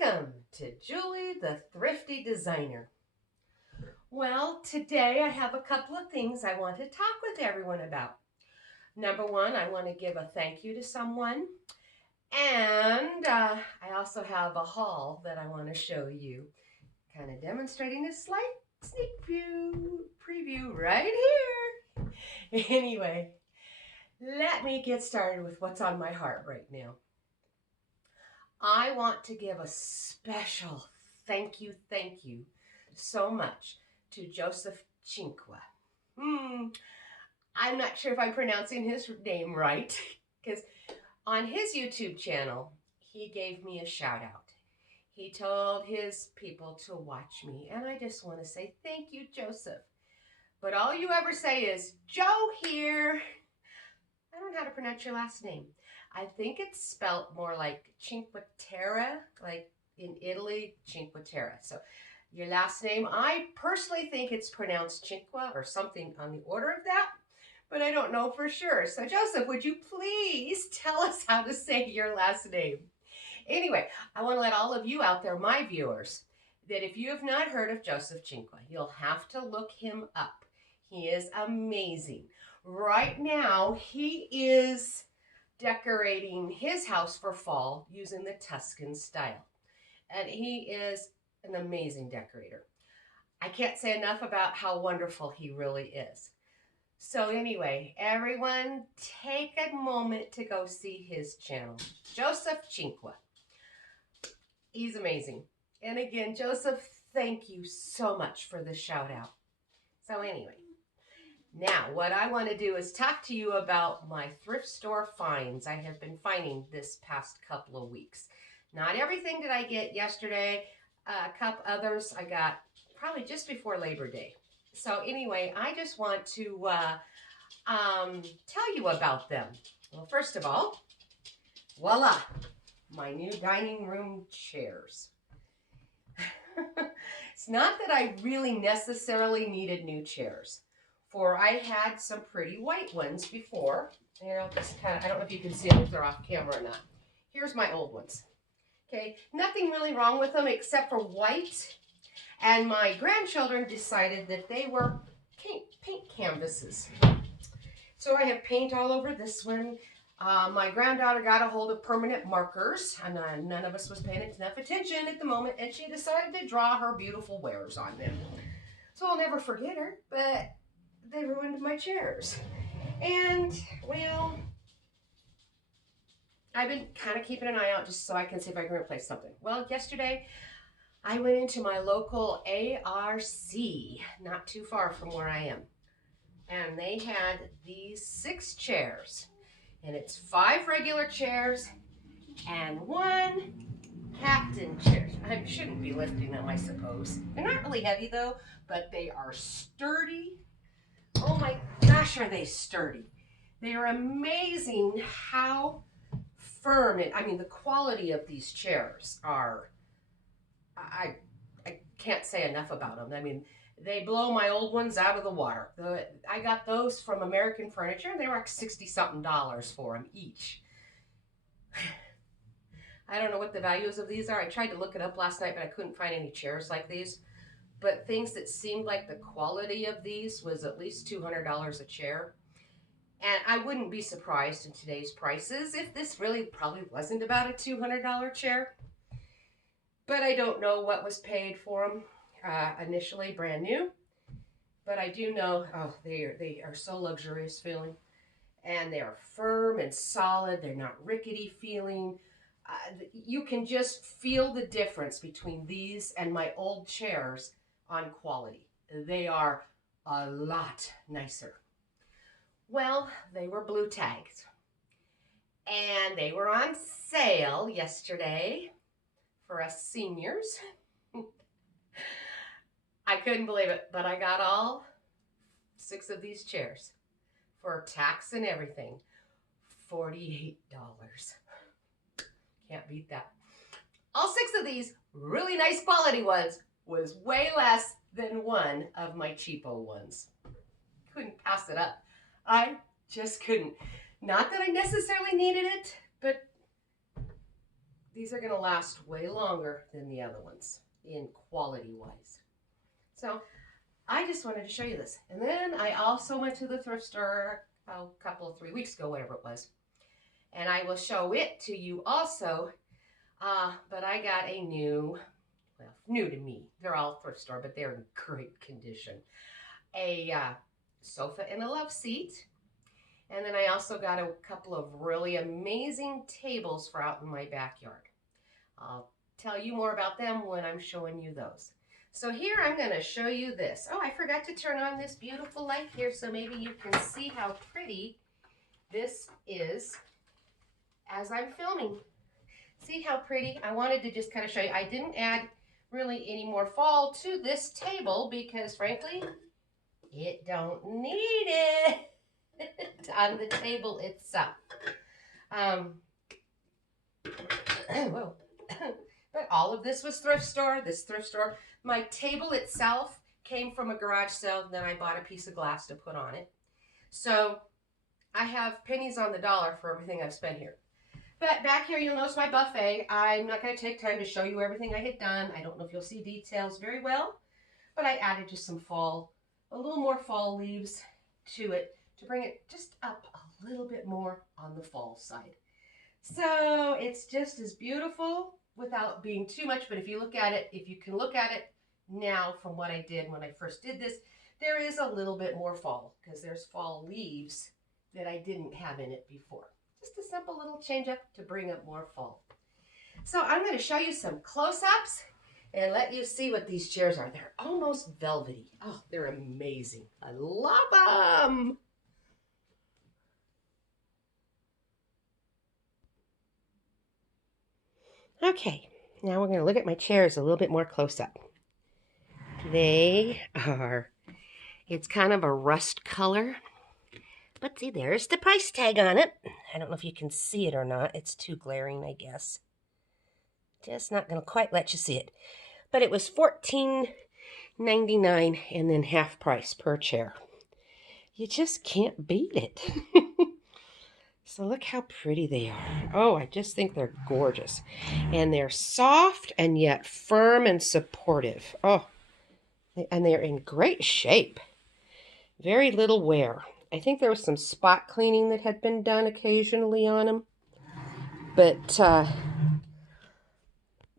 Welcome to Julie the Thrifty Designer. Well, today I have a couple of things I want to talk with everyone about. Number one, I want to give a thank you to someone. And I also have a haul that I want to show you, kind of demonstrating a slight sneak preview right here. Anyway, let me get started with what's on my heart right now. I want to give a special thank you so much to Joseph Cinque. I'm not sure if I'm pronouncing his name right, because on his YouTube channel, he gave me a shout out. He told his people to watch me, and I just want to say thank you, Joseph. But all you ever say is, Joe here. I don't know how to pronounce your last name. I think it's spelt more like Cinque Terre, like in Italy, Cinque Terre. So your last name, I personally think it's pronounced Cinque or something on the order of that, but I don't know for sure. So Joseph, would you please tell us how to say your last name? Anyway, I want to let all of you out there, my viewers, that if you have not heard of Joseph Cinque, you'll have to look him up. He is amazing. Right now, he is decorating his house for fall using the Tuscan style. And he is an amazing decorator. I can't say enough about how wonderful he really is. So anyway, everyone take a moment to go see his channel, Joseph Cinque. He's amazing. And again, Joseph, thank you so much for the shout out. So anyway, now, what I want to do is talk to you about my thrift store finds I have been finding this past couple of weeks. Not everything did I get yesterday. A couple others I got probably just before Labor Day. So anyway, I just want to tell you about them. Well, first of all, voila, my new dining room chairs. It's not that I really necessarily needed new chairs. For I had some pretty white ones before. Here, I'll just kind of, I don't know if you can see them if they're off camera or not. Here's my old ones. Okay, nothing really wrong with them except for white. And my grandchildren decided that they were paint canvases. So I have paint all over this one. My granddaughter got a hold of permanent markers, and none of us was paying enough attention at the moment, and she decided to draw her beautiful wares on them. So I'll never forget her, but they ruined my chairs. And, well, I've been kind of keeping an eye out just so I can see if I can replace something. Well, yesterday, I went into my local ARC, not too far from where I am. And they had these 6 chairs. And it's 5 regular chairs and 1 captain chair. I shouldn't be lifting them, I suppose. They're not really heavy, though, but they are sturdy. Oh my gosh, are they sturdy. They are amazing how firm, and I mean the quality of these chairs are, I can't say enough about them. I mean, they blow my old ones out of the water. I got those from American Furniture, and they were like $60-something for them each. I don't know what the values of these are. I tried to look it up last night, but I couldn't find any chairs like these. But things that seemed like the quality of these was at least $200 a chair. And I wouldn't be surprised in today's prices if this really probably wasn't about a $200 chair. But I don't know what was paid for them initially, brand new. But I do know, oh, they are so luxurious feeling. And they are firm and solid. They're not rickety feeling. You can just feel the difference between these and my old chairs on quality. They are a lot nicer. Well, they were blue tagged. And they were on sale yesterday for us seniors. I couldn't believe it, but I got all 6 of these chairs for tax and everything. $48. Can't beat that. All 6 of these really nice quality ones was way less than one of my cheapo ones. Couldn't pass it up. I just couldn't. Not that I necessarily needed it, but these are going to last way longer than the other ones in quality wise. So I just wanted to show you this. And then I also went to the thrift store a couple of 3 weeks ago, whatever it was. And I will show it to you also. But I got a new, well, new to me. They're all thrift store, but they're in great condition. A sofa and a love seat. And then I also got a couple of really amazing tables for out in my backyard. I'll tell you more about them when I'm showing you those. So here I'm going to show you this. Oh, I forgot to turn on this beautiful light here so maybe you can see how pretty this is as I'm filming. See how pretty? I wanted to just kind of show you. I didn't add really any more fall to this table because frankly, it don't need it on the table itself. Whoa. But all of this was thrift store, this thrift store. My table itself came from a garage sale, and then I bought a piece of glass to put on it. So I have pennies on the dollar for everything I've spent here. But back here, you'll notice my buffet. I'm not going to take time to show you everything I had done. I don't know if you'll see details very well, but I added just some fall, a little more fall leaves to it to bring it just up a little bit more on the fall side. So it's just as beautiful without being too much, but if you look at it, if you can look at it now from what I did when I first did this, there is a little bit more fall because there's fall leaves that I didn't have in it before. Just a simple little change up to bring up more fall. So I'm going to show you some close-ups and let you see what these chairs are. They're almost velvety. Oh, they're amazing. I love them. Okay, now we're going to look at my chairs a little bit more close up. They are, it's kind of a rust color, but see, there's the price tag on it. I don't know if you can see it or not. It's too glaring, I guess. Just not going to quite let you see it. But it was $14.99 and then half price per chair. You just can't beat it. So look how pretty they are. Oh, I just think they're gorgeous. And they're soft and yet firm and supportive. Oh, and they're in great shape. Very little wear. I think there was some spot cleaning that had been done occasionally on them. But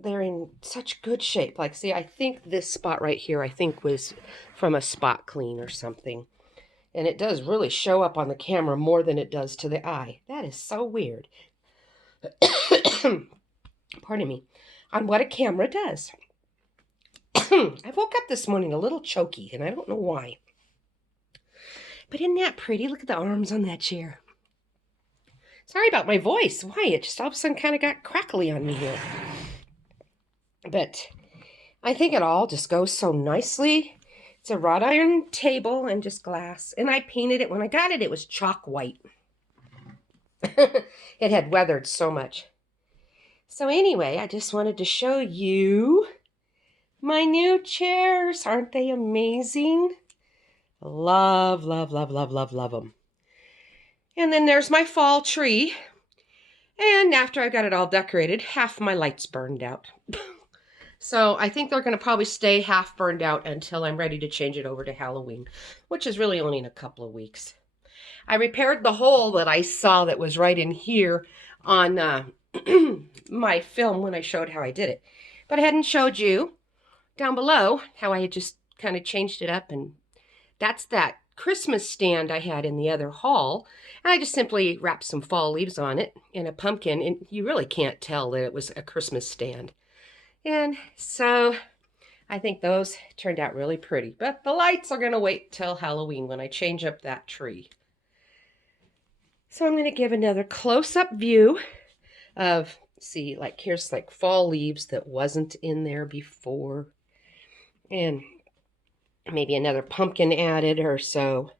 they're in such good shape. Like, see, I think this spot right here, I think was from a spot clean or something. And it does really show up on the camera more than it does to the eye. That is so weird. Pardon me. On what a camera does. I woke up this morning a little choky, and I don't know why. But isn't that pretty? Look at the arms on that chair. Sorry about my voice. Why? It just all of a sudden kind of got crackly on me here. But I think it all just goes so nicely. It's a wrought iron table and just glass. And I painted it. When I got it, it was chalk white. It had weathered so much. So anyway, I just wanted to show you my new chairs. Aren't they amazing? Love, love, love, love, love, love them. And then there's my fall tree. And after I got it all decorated, half my lights burned out. So I think they're going to probably stay half burned out until I'm ready to change it over to Halloween, which is really only in a couple of weeks. I repaired the hole that I saw that was right in here on my film when I showed how I did it. But I hadn't showed you down below how I had just kind of changed it up. And that's that Christmas stand I had in the other hall. And I just simply wrapped some fall leaves on it and a pumpkin. And you really can't tell that it was a Christmas stand. And so I think those turned out really pretty. But the lights are going to wait till Halloween when I change up that tree. So I'm going to give another close-up view of, see, like here's like fall leaves that wasn't in there before. And maybe another pumpkin added or so.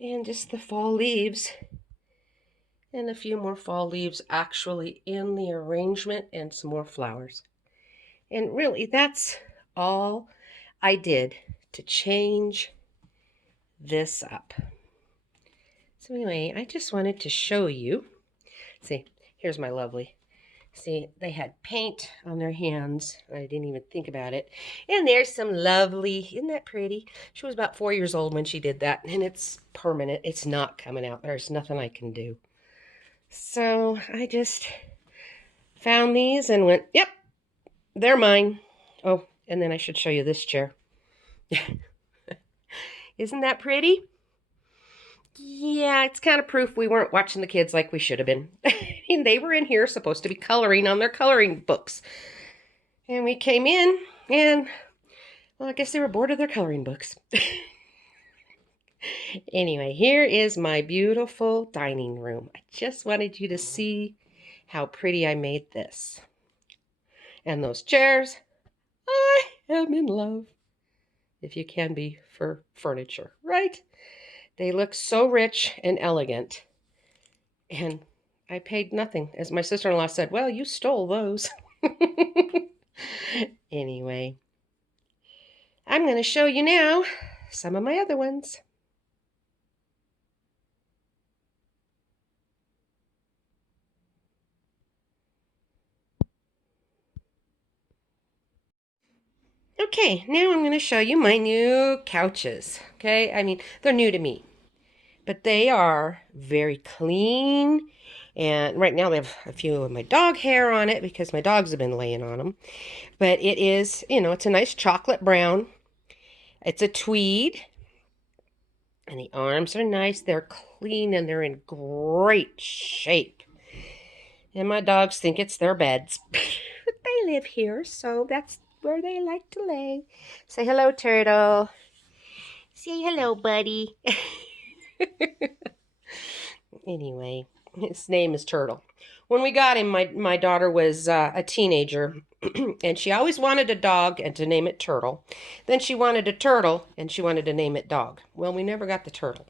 And just the fall leaves. And a few more fall leaves actually in the arrangement and some more flowers. And really, that's all I did to change this up. So anyway, I just wanted to show you. See, here's my lovely See, they had paint on their hands. I didn't even think about it. And there's some lovely, isn't that pretty? She was about 4 years old when she did that, and it's permanent. It's not coming out. There's nothing I can do. So I just found these and went, yep, they're mine. Oh, and then I should show you this chair. Isn't that pretty? Yeah, it's kind of proof we weren't watching the kids like we should have been. And they were in here supposed to be coloring on their coloring books. And we came in and, well, I guess they were bored of their coloring books. Anyway, here is my beautiful dining room. I just wanted you to see how pretty I made this. And those chairs, I am in love. If you can be for furniture, right? They look so rich and elegant. And I paid nothing. As my sister-in-law said, well, you stole those. Anyway, I'm going to show you now some of my other ones. Okay, now I'm going to show you my new couches. Okay, I mean, they're new to me, but they are very clean. And right now they have a few of my dog hair on it because my dogs have been laying on them. But it is, it's a nice chocolate brown. It's a tweed. And the arms are nice. They're clean and they're in great shape. And my dogs think it's their beds. But they live here, so that's where they like to lay. Say hello, Turtle. Say hello, buddy. Anyway, his name is Turtle. When we got him, my daughter was a teenager, and she always wanted a dog and to name it Turtle. Then she wanted a turtle, and she wanted to name it Dog. Well, we never got the turtle.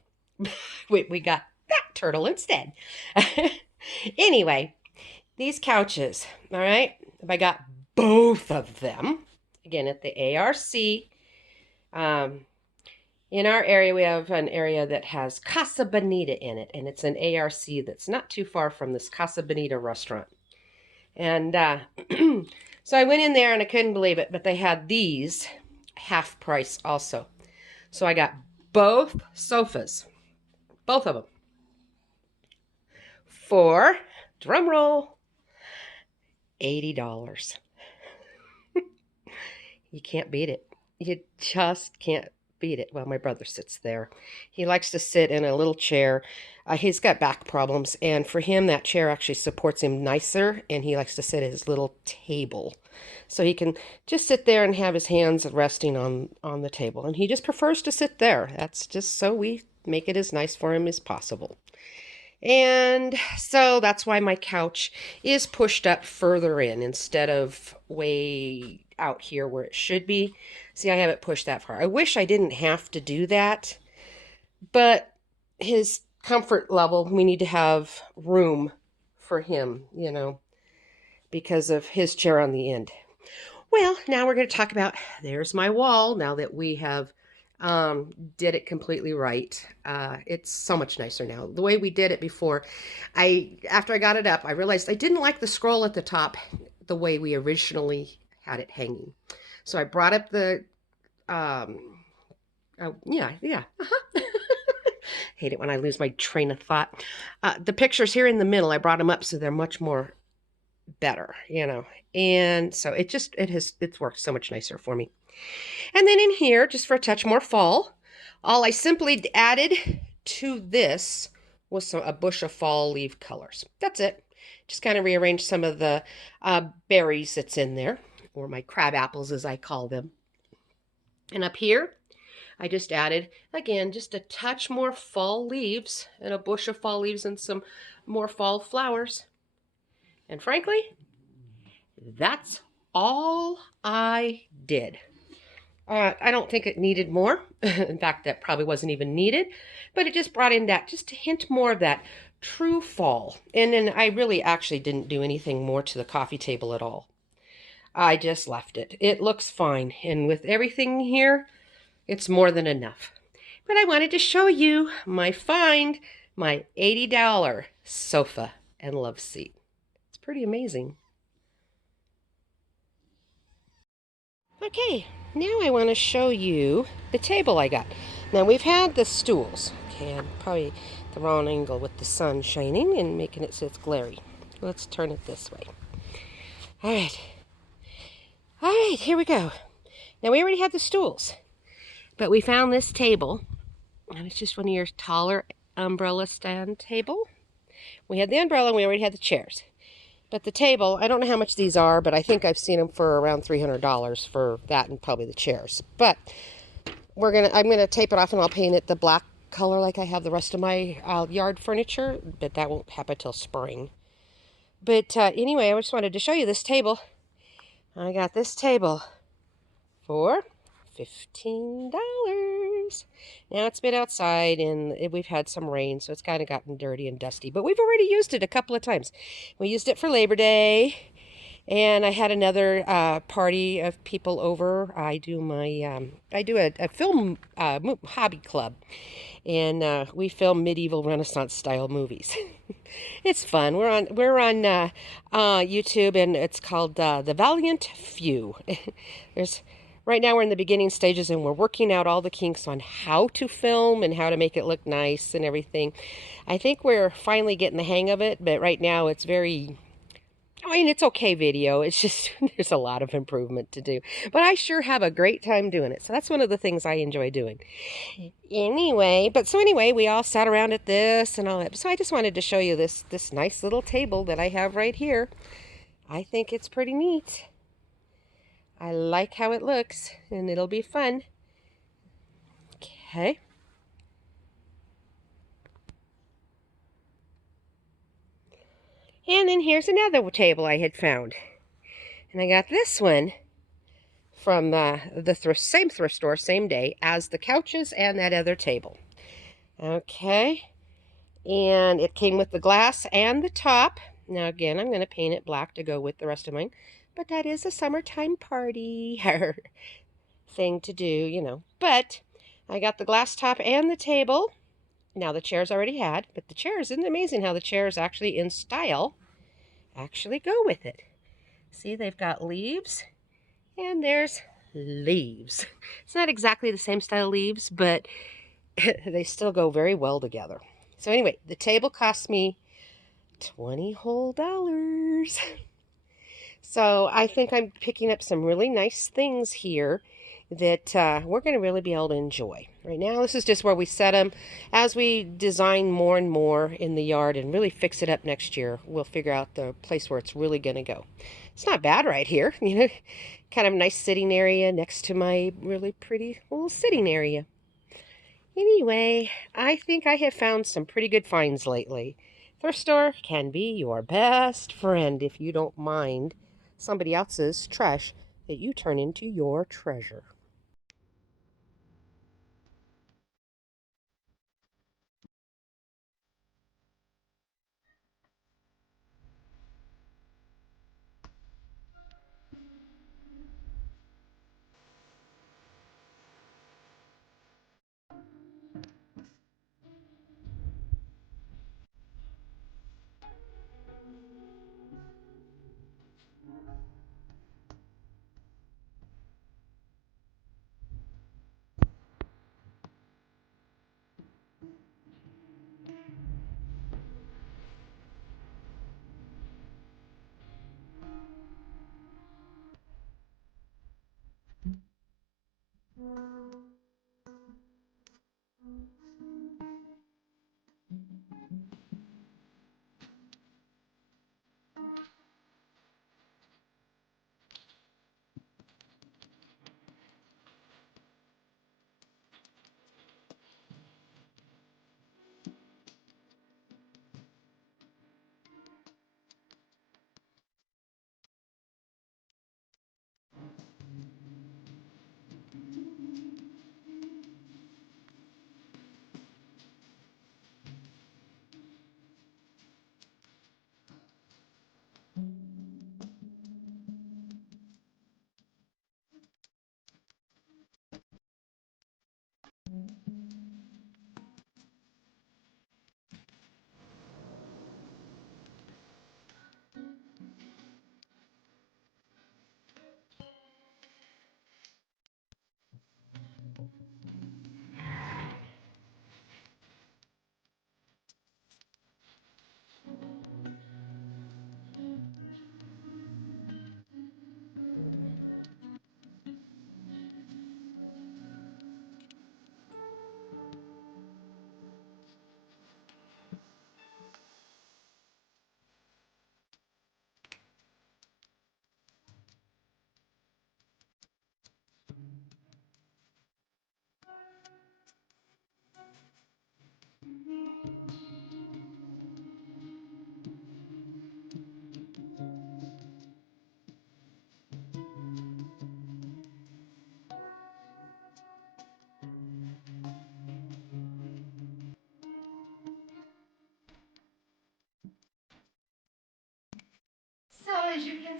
we got that turtle instead. Anyway, these couches, all right? I got both of them, again, at the ARC. In our area, we have an area that has Casa Bonita in it, and it's an ARC that's not too far from this Casa Bonita restaurant. And so I went in there, and I couldn't believe it, but they had these half price also. So I got both sofas, both of them, for, drum roll, $80. You can't beat it. You just can't beat it. Well, my brother sits there. He likes to sit in a little chair. He's got back problems, and for him, that chair actually supports him nicer, and he likes to sit at his little table. So he can just sit there and have his hands resting on the table, and he just prefers to sit there. That's just so we make it as nice for him as possible. And so that's why my couch is pushed up further in instead of way out here where it should be. See, I have it pushed that far. I wish I didn't have to do that, but his comfort level, we need to have room for him, because of his chair on the end. Well, now we're going to talk about, there's my wall now that we have did it completely right. It's so much nicer now. The way we did it before, after I got it up, I realized I didn't like the scroll at the top the way we originally had it hanging. So I brought up the, hate it when I lose my train of thought. The pictures here in the middle, I brought them up so they're much more better, and so it's worked so much nicer for me. And then in here, just for a touch more fall, all I simply added to this was a bush of fall leaf colors. That's it. Just kind of rearrange some of the berries that's in there, or my crab apples as I call them. And up here, I just added, again, just a touch more fall leaves and a bush of fall leaves and some more fall flowers. And frankly, that's all I did. I don't think it needed more. In fact, that probably wasn't even needed, but it just brought in just a hint more of that true fall. And then I really actually didn't do anything more to the coffee table at all. I just left it. It looks fine. And with everything here, it's more than enough. But I wanted to show you my find, my $80 sofa and love seat. It's pretty amazing. Okay, now I want to show you the table I got. Now we've had the stools. Okay, I'm probably the wrong angle with the sun shining and making it so it's glary. Let's turn it this way. All right. All right, here we go. Now we already had the stools, but we found this table. And it's just one of your taller umbrella stand table. We had the umbrella and we already had the chairs. But the table, I don't know how much these are, but I think I've seen them for around $300 for that and probably the chairs. But I'm gonna tape it off and I'll paint it the black color like I have the rest of my yard furniture, but that won't happen till spring. But anyway, I just wanted to show you this table. I got this table for $15. Now it's been outside and we've had some rain, so it's kind of gotten dirty and dusty, but we've already used it a couple of times. We used it for Labor Day, and I had another party of people over. I do a film hobby club, and we film medieval Renaissance style movies. It's fun. We're on YouTube, and it's called The Valiant Few. There's Right now we're in the beginning stages, and we're working out all the kinks on how to film and how to make it look nice and everything. I think we're finally getting the hang of it, but right now it's it's okay video. It's just, there's a lot of improvement to do. But I sure have a great time doing it. So that's one of the things I enjoy doing. Anyway, we all sat around at this and all that. So I just wanted to show you this nice little table that I have right here. I think it's pretty neat. I like how it looks, and it'll be fun. Okay. And then here's another table I had found. And I got this one from the same thrift store, same day, as the couches and that other table. Okay. And it came with the glass and the top. Now, again, I'm going to paint it black to go with the rest of mine. But that is a summertime party thing to do, you know. But I got the glass top and the table. Now, the chairs I already had. But the chairs, isn't it amazing how the chairs actually in style actually go with it? See, they've got leaves. And there's leaves. It's not exactly the same style leaves, but they still go very well together. So anyway, the table cost me $20 whole. So I think I'm picking up some really nice things here that we're going to really be able to enjoy. Right now, this is just where we set them. As we design more and more in the yard and really fix it up next year, we'll figure out the place where it's really going to go. It's not bad right here, you know, kind of a nice sitting area next to my really pretty little sitting area. Anyway, I think I have found some pretty good finds lately. Thrift store can be your best friend if you don't mind somebody else's trash that you turn into your treasure.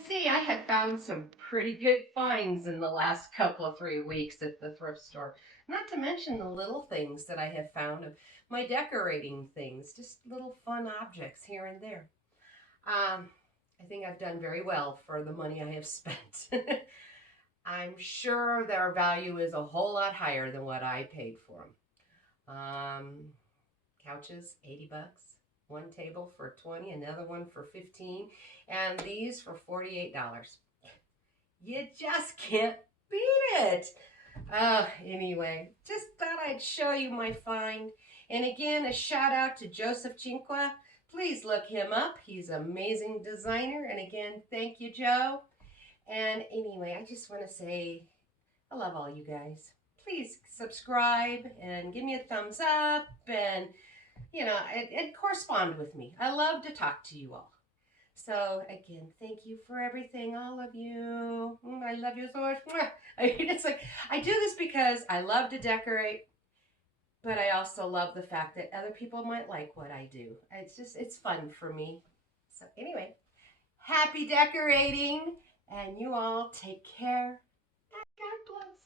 see, I had found some pretty good finds in the last couple of 3 weeks at the thrift store. Not to mention the little things that I have found of my decorating things, just little fun objects here and there. I think I've done very well for the money I have spent. I'm sure their value is a whole lot higher than what I paid for them. Couches, 80 bucks. One table for 20, another one for 15, and these for $48. You just can't beat it. Anyway, just thought I'd show you my find. And again, a shout out to Joseph Cinque. Please look him up. He's an amazing designer. And again, thank you, Joe. And anyway, I just want to say I love all you guys. Please subscribe and give me a thumbs up and, and correspond with me. I love to talk to you all. So again, thank you for everything, all of you. I love you so much. It's like I do this because I love to decorate, but I also love the fact that other people might like what I do. It's fun for me. So anyway, happy decorating, and you all take care. God bless.